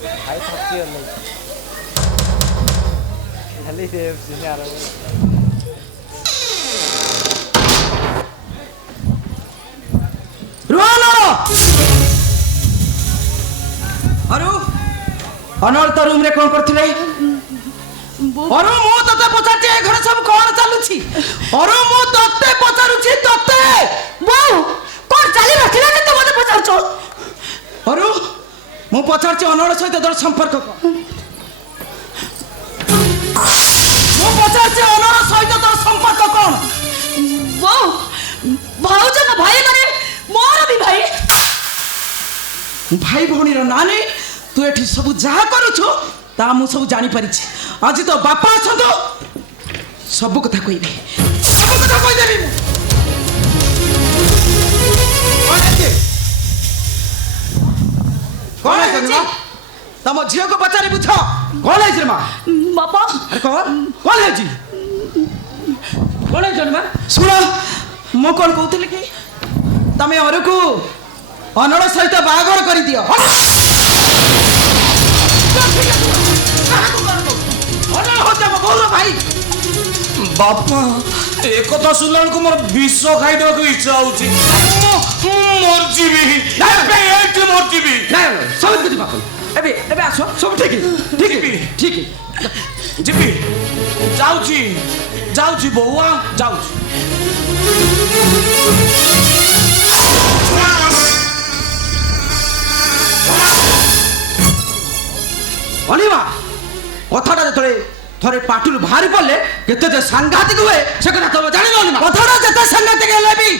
ଭାଇ ଥକିଗଲେ ଖାଲି ସିନେ ଆରମ୍ଭ। अनल तो रूम रे कौन करथिले अरु मु तते पचारछि ए घरे सब कोन चालुछि अरु मु तते पचारुछि तते वाओ कोन चाली रखिला ने तो मते पचारछो अरु मु पचारछि अनल सहित तोर संपर्क को मु पचारछि अनल सहित तोर संपर्क कोन वाओ भाउज का भाई माने मोर भी भाई भाई भौणी रो नानी तू एठी सब जहा करूछु ता मु सब जानि परिछि आज तो बापा छंदो सब कथा कहिबे सब कथा कहि देबी कौन है मां तम झियो को पचारी बुझ कौन है रे मां बापा अरे कौन है जी कौन है जन मां सुनो मु कोन कहतले कि तमे अरु को अनड़ सहित बागर करि दियो भाई बापा एक कथा सुनला को मोर विष खाइ देबा को इच्छा होची मोर जीवी एठी मोर जीवी ना सब कुछ बापा एबे आसो सब ठीक ठीक जीवी जाउची बौआ जाउची अनिमा कथाटा जतले थरे पाटुल भारी पड़ले केते जे सांघातिक हुए से कथा तो जानि न कथाटा जते सांघातिक हेले भी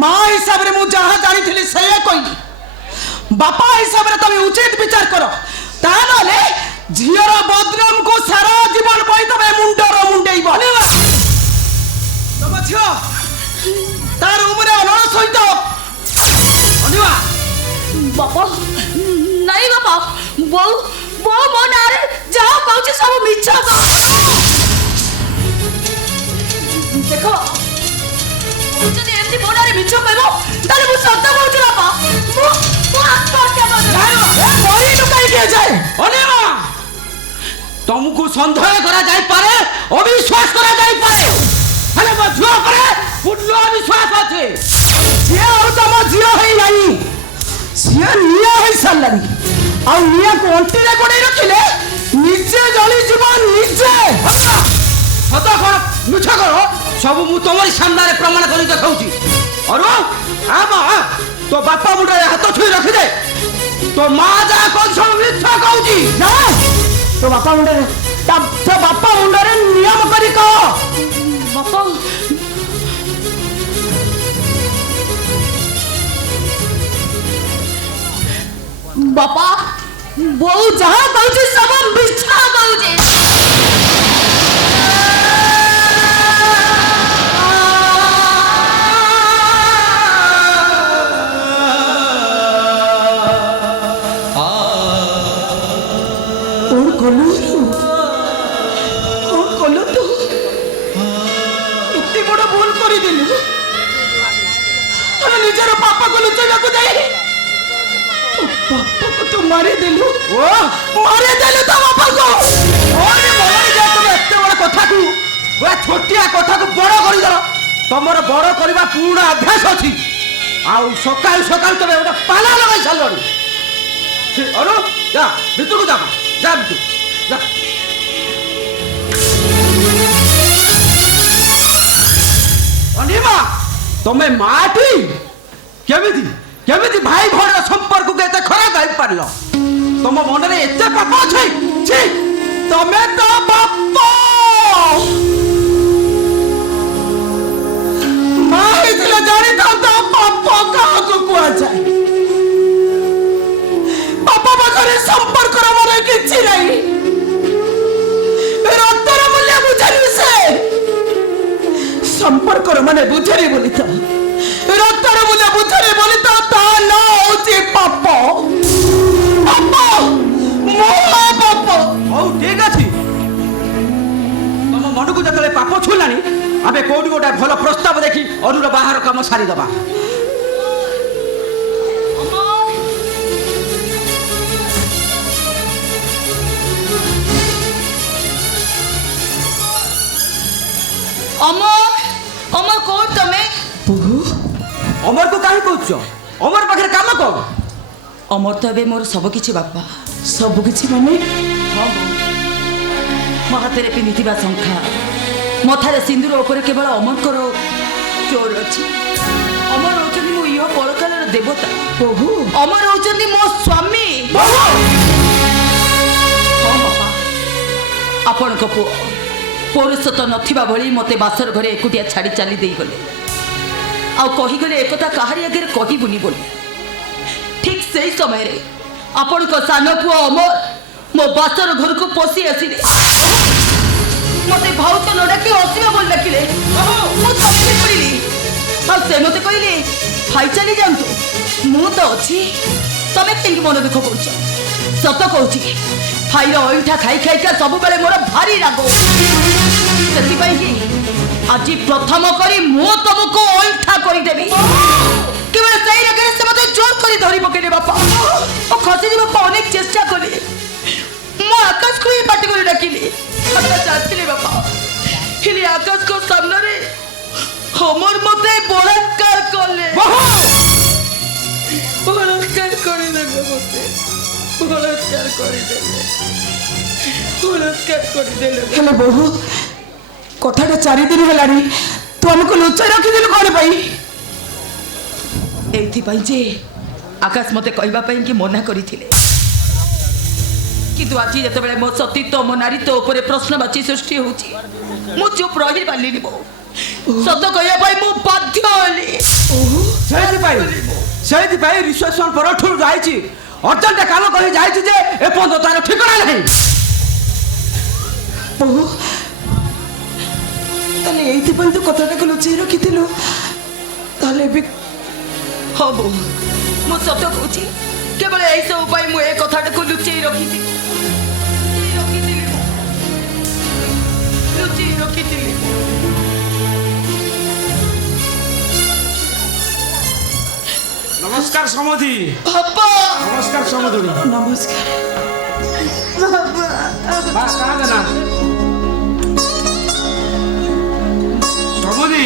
मां हिसाब रे मु जहा जानि थिली से कहि बापा हिसाब रे तमे उचित विचार करो ता नले झियर बदनाम को सारा जीवन पई तमे मुंडर मुंडेई बनेवा तम झियो तार उमरे अनड़ सहित अनिवा बापा नहीं बापा वो मो नारे जाओ कहू सब मिछ देखो जदि एमती मो नारे मिछ कहबो ताले मु सत्य कहू बापा मु आत्महत्या कर मरी लुकाई के जाए अनेमा तुमको संदेह करा जाई पारे अविश्वास करा जाई पारे हेले मो झियो परे पूर्ण विश्वास আছে जे और तम झियो होई नाही से निया होई सालनी आ निया को अंटी रे गोडे रखिले निजे जली जीवन निजे सत कर मिछ कर सब मु तमरी सामने रे प्रमाण करी देखाउची अरु आ बा तो बापा मुंडे हाथ छुई रखि दे तो मां जा कोन सब मिछ कहउची ना तो बापा मुंडे तो बापा मुंडे रे नियम करी कह बापा बापा बहु जहाँ कहू सब मिछा कहू कलु तू इतनी बड़ा भूल करी दिलु निजर पापा को लुचेगा को जाई पापा को तू मारी दिलु ओ मारी दिलु तो पापा को ओरे मरे जा तुम एते बड़ कथा को ओए छोटिया कथा को बड़ करी दलो तमर बड़ करबा पूर्ण अभ्यास अछि आउ सकाल सकाल तबे ओटा पाला लगाई छलनी अरु जा भीतर को जा भीतर जा अनिमा तमे माटी केमिति भाई भौणी संपर्क को एते खराब गाई पारलो तम मन रे एते पाप छै छी तमे तो बाप माई दिले जानी तो पाप का को कुआ जाय पापा बगरे संपर्क रो मने किछि नहीं रक्तर मूल्य बुझारी से संपर्क माने बुझारी बोली तो रक्तर मूल्य बुझारी बोली तो ता न होची पाप पाप मो पाप ओ ठीक अछि तम मन को जतले पाप छुलानी आबे कोडी गोटा भलो प्रस्ताव देखि अरुर बाहर काम सारी दबा কହୁছ অমর পাখে কাম কর অমর তো এবে মোর সবকিছি বাপা ସବୁକିଛି ମାନେ ହଁ ବୋଉ ମୋ ହାତରେ ପିନ୍ଧିଥିବା ଶଙ୍ଖା ମଥାରେ ସିନ୍ଦୁର ଉପରେ କେବଳ ଅମରଙ୍କର ଚୋର ଅଛି ଅମର ହେଉଛନ୍ତି ମୋ ଇହ ପରକାଳର ଦେବତା ବୋହୂ ଅମର ହେଉଛନ୍ତି ମୋ ସ୍ୱାମୀ ହଁ ବାପା ଆପଣଙ୍କ ପୁଅ ପୌରୁଷ ତ ନଥିବା ଭଳି ମୋତେ ବାସର ଘରେ ଏକୁଟିଆ ଛାଡ଼ି ଚାଲି ଦେଇଗଲେ ଆଉ କହିଗଲେ ଏକଥା କାହାରି ଆଗରେ କହିବୁନି ବୋଲି ଠିକ୍ ସେଇ ସମୟରେ ଆପଣଙ୍କ ସାନ ପୁଅ ଅମର ମୋ ବାସର ଘରକୁ ପଶି ଆସିଲେ ମୋତେ ଭାଉତ ନ ଡାକି ଅସିବା ବୋଲି ଡାକିଲେ ମୁଁ ଚମକି ପଡ଼ିଲି ଆଉ ସେ ମୋତେ କହିଲେ ଭାଇ ଚାଲି ଯାଆନ୍ତୁ ମୁଁ ତ ଅଛି ତମେ କାହିଁକି ମନ ଦୁଃଖ କରୁଛ ସତ କହୁଛି ଭାଇର ଅଇଁଠା ଖାଇ ଖାଇକା ସବୁବେଳେ ମୋର ଭାରି ରାଗ ସେଥିପାଇଁ କି ଆଜି ପ୍ରଥମ କରି ମୁଁ ତମକୁ ଅଇଁଠା କରିଦେବି କେବଳ ସେଇ ରାଗରେ ସେ ମୋତେ ଜୋର କରି ଧରି ପକେଇଲେ ବାପା ଓ ଖସିଯିବାକୁ ଅନେକ ଚେଷ୍ଟା କଲି ମୁଁ ଆକାଶକୁ ହିଁ ପାଟି କରି ଡାକିଲି ଆକାଶ ଆସିଲେ ବାପା ହେଲେ ଆକାଶଙ୍କ ସାମ୍ନାରେ ଅମର ମୋତେ ବଳାତ୍କାର କଲେ ବଳାତ୍କାର କରିଦେଲେ ମୋତେ ବଳାତ୍କାର କରିଦେଲେ ହେଲେ ବୋହୂ କଥାଟା 4 ଦିନ ହେଲାଣି ତୁ ଆମକୁ ଲୁଚାଇ ରଖିଦେଲୁ କ'ଣ ପାଇଁ ଏଇଥିପାଇଁ ଯେ ଆକାଶ ମୋତେ କହିବା ପାଇଁ କି ମନା କରିଥିଲେ କିନ୍ତୁ ଆଜି ଯେତେବେଳେ ମୋ ସତୀତ୍ୱ ମୋ ନାରୀତ୍ୱ ଉପରେ ପ୍ରଶ୍ନବାଚୀ ସୃଷ୍ଟି ହେଉଛି ମୁଁ ଚୁପ୍ ରହିପାରିଲିନି ସତ କହିବା ପାଇଁ ମୁଁ ବାଧ୍ୟ ହେଲି ସେଇଥିପାଇଁ ରିସେପସନ ପରଠୁ ଯାଇଛି ଅର୍ଜେଣ୍ଟ କାମ କରି ଯାଇଛି ଯେ ଏପର୍ଯ୍ୟନ୍ତ ତାର ଠିକଣା ନାହିଁ ବୋହୂ ତାହେଲେ ଏଇଥିପାଇଁ ତୁ କଥାଟାକୁ ଲୁଚାଇ ରଖିଥିଲୁ ତାହେଲେ ଏବେ ହଁ ବୋଉ ମୁଁ ସତ କହୁଛି କେବଳ ଏଇସବୁ ପାଇଁ ମୁଁ ଏ କଥାଟାକୁ ଲୁଚେଇ ରଖିଥିଲି ଲୁଚେଇ ରଖିଥିଲି নমস্কার সমধি বাবা নমস্কার সমধুরি ନମସ୍କାର বাস কাঁদে না সমধি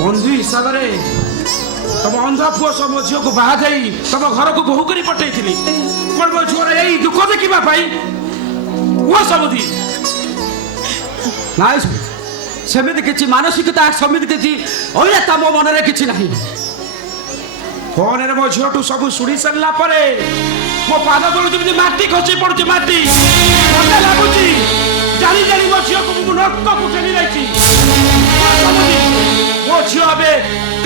বন্ধু হিসাবে তম অন্ধ পুଅ সম ঝিଅକୁ ବାହା ଦେଇ ତମ ଘରକୁ ବୋହୂ କରି ପଠେଇଥିଲି କ'ଣ ମୋ ଝିଅର ଏଇ ଦୁଃଖ ଦେଖିବା ପାଇଁ କୁହ ସମଧି ନାଇଁ ସେମିତି କିଛି ମାନସିକତା ସେମିତି କିଛି ଅଭିନେତା ମୋ ମନରେ କିଛି ନାହିଁ ଫୋନରେ ମୋ ଝିଅଠୁ ସବୁ ଶୁଣି ସାରିଲା ପରେ ମୋ ପାଦ ତଳୁ ଯେମିତି ମାଟି ଖସି ପଡୁଛି ମାଟି ମତେ ଲାଗୁଛି ଜାଣି ଜାଣି ମୋ ଝିଅକୁ ମୁଁ ନର୍କକୁ ଠେଲି ଯାଇଛି ମୋ ଝିଅ ଏବେ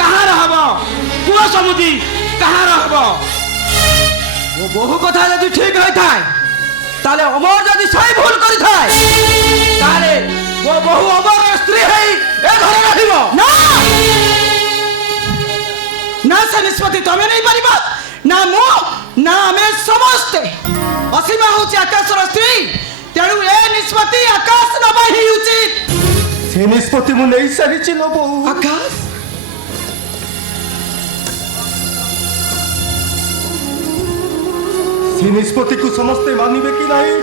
କାହାର ହବ କୁହ ସମୁଦି କାହାର ହବ ମୋ ବୋହୂ କଥା ଯଦି ଠିକ ହୋଇଥାଏ ତାହେଲେ ଅମର ଯଦି ସେଇ ଭୁଲ କରିଥାଏ ତାହେଲେ ମୋ ବୋହୂ ଅମରର ସ୍ତ୍ରୀ ହେଇ ଏ ଘରେ ରହିବ ନା ସେ ନିଷ୍ପତ୍ତି ତମେ ନେଇପାରିବ ନା ମୁଁ ନା ଆମେ ସମସ୍ତେ ଅସୀମା ହେଉଛି ଆକାଶର ସ୍ତ୍ରୀ ତେଣୁ ଏ ନିଷ୍ପତ୍ତି ଆକାଶ ନେବା ହିଁ ଉଚିତ ସେ ନିଷ୍ପତ୍ତି ମୁଁ ନେଇ ସାରିଛି ଲୋ ବୋଉ ଆକାଶ ସେ ନିଷ୍ପତ୍ତିକୁ ସମସ୍ତେ ମାନିବେ କି ନାହିଁ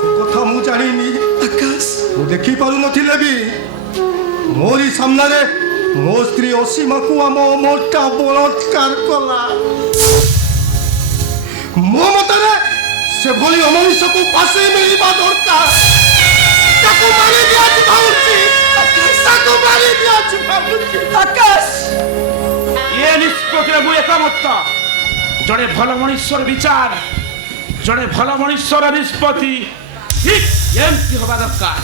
ସେ କଥା ମୁଁ ଜାଣିନି ଆକାଶ ମୁଁ ଦେଖିପାରୁନଥିଲେ ବି ମୋରି ସାମ୍ନାରେ ମୋ ସ୍ତ୍ରୀ ଅସୀମାକୁ ଆମ ଅମରଟା ବଳାତ୍କାର କଲା ମୋ ମତରେ ସେଭଳି ଅମଣିଷକୁ ଫାଶୀ ମିଳିବା ଦରକାର ତାକୁ ମାରି ଦିଆଯିବା ଉଚିତ ତାକୁ ମାରି ଦିଆଯିବା ଉଚିତ ଆକାଶ ଏ ନିଷ୍ପତ୍ତିରେ ମୁଁ ଏକମତ ଜଣେ ଭଲ ମଣିଷର ବିଚାର ଜଣେ ଭଲ ମଣିଷର ନିଷ୍ପତ୍ତି ଠିକ୍ ଏମିତି ହେବା ଦରକାର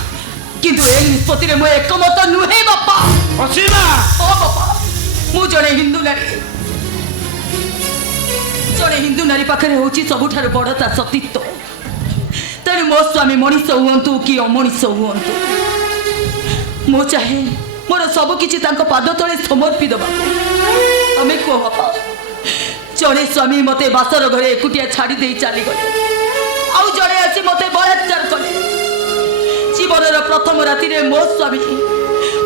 କିନ୍ତୁ ଏ ନିଷ୍ପତ୍ତିରେ ମୁଁ ଏକମତ ନୁହେଁ ବାପା ଅସୀମା ଓ ବାପା ମୁଁ ଜଣେ ହିନ୍ଦୁ ନାରୀ ପାଖରେ ହେଉଛି ସବୁଠାରୁ ବଡ଼ ତା ସତୀତ୍ୱ ତେଣୁ ମୋ ସ୍ୱାମୀ ମଣିଷ ହୁଅନ୍ତୁ କି ଅମଣିଷ ହୁଅନ୍ତୁ ମୁଁ ଚାହେଁ ମୋର ସବୁକିଛି ତାଙ୍କ ପାଦ ତଳେ ସମର୍ପି ଦେବାକୁ ତମେ କୁହ ବାପା ଜଣେ ସ୍ୱାମୀ ମୋତେ ବାସର ଘରେ ଏକୁଟିଆ ଛାଡ଼ି ଦେଇ ଚାଲିଗଲେ ଆଉ ଜଣେ ଆସି ମୋତେ ବଳାତ୍କାର କଲେ ଜୀବନର ପ୍ରଥମ ରାତିରେ ମୋ ସ୍ୱାମୀ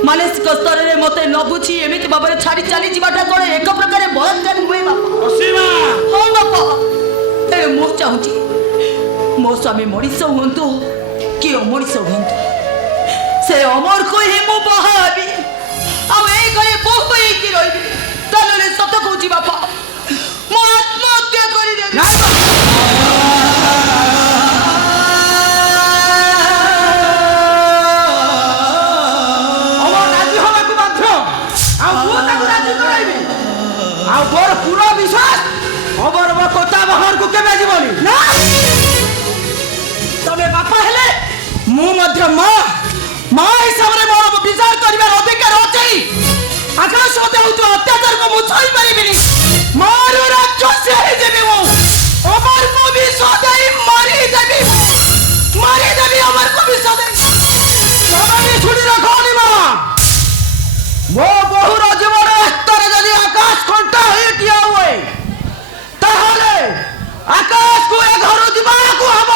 ମାନସିକ ସ୍ତରରେ ମୋତେ ନ ବୁଝି ଏମିତି ଭାବରେ ଛାଡ଼ି ଚାଲିଯିବାଟା କ'ଣ ଏକ ପ୍ରକାର ବଳାତ୍କାର ନୁହେଁ ବାପା ଅସୀମା ହଁ ବାପା ତେଣୁ ମୁଁ ଚାହୁଁଛି ମୋ ସ୍ୱାମୀ ମଣିଷ ହୁଅନ୍ତୁ କି ଅମଣିଷ ହୁଅନ୍ତୁ ସେ ଅମରକୁ ହିଁ ମୁଁ ବାହା ହେବି ଆଉ ଏଇ ଘରେ ବୋହୂ ହେଇକି ରହିବି ତାହେଲେ ସତ କହୁଛି ବାପା, ମୁଁ ଆତ୍ମହତ୍ୟା କରିଦେବି। ନାଇଁ ବା। ଅମର ରାଜି ହବାକୁ ବାଧ୍ୟ, ଆଉ ମୁଁ ତାକୁ ରାଜି କରାଇବି। ଆଉ ମୋର ପୁରା ବିଶ୍ୱାସ ଅମର ମୋ କଥା ବାହାରକୁ କେବେ ଯିବନି। ନା, ତମେ ବାପା ହେଲେ ମୁଁ ମଧ୍ୟ ମା ହିସାବରେ ମୋର ବିଚାର କରିବାର ଅଧିକାର ଅଛି। ଆକାଶ ମତେ ହଉଥିବା ଅତ୍ୟାଚାରକୁ ମୁଁ ସହିପାରିବିନି। ମୋର ରାକ୍ଷସ ହେଇଦେବି ମୁଁ। ଅମରକୁ ବିଷ ଦେଇ ମାରିଦେବି ଅମରକୁ ବିଷ ଦେଇ। ତମେ ବି ଛୁଟି ରଖନି ମା। ମୋ ବୋହୁର ଜୀବନ ସ୍ତରରେ ଯଦି ଆକାଶ ଖଣ୍ଟା ହେଇ ଠିଆ ହୁଏ, ତାହେଲେ ଆକାଶକୁ ଏ ଘରୁ ଯିବାକୁ ହବ।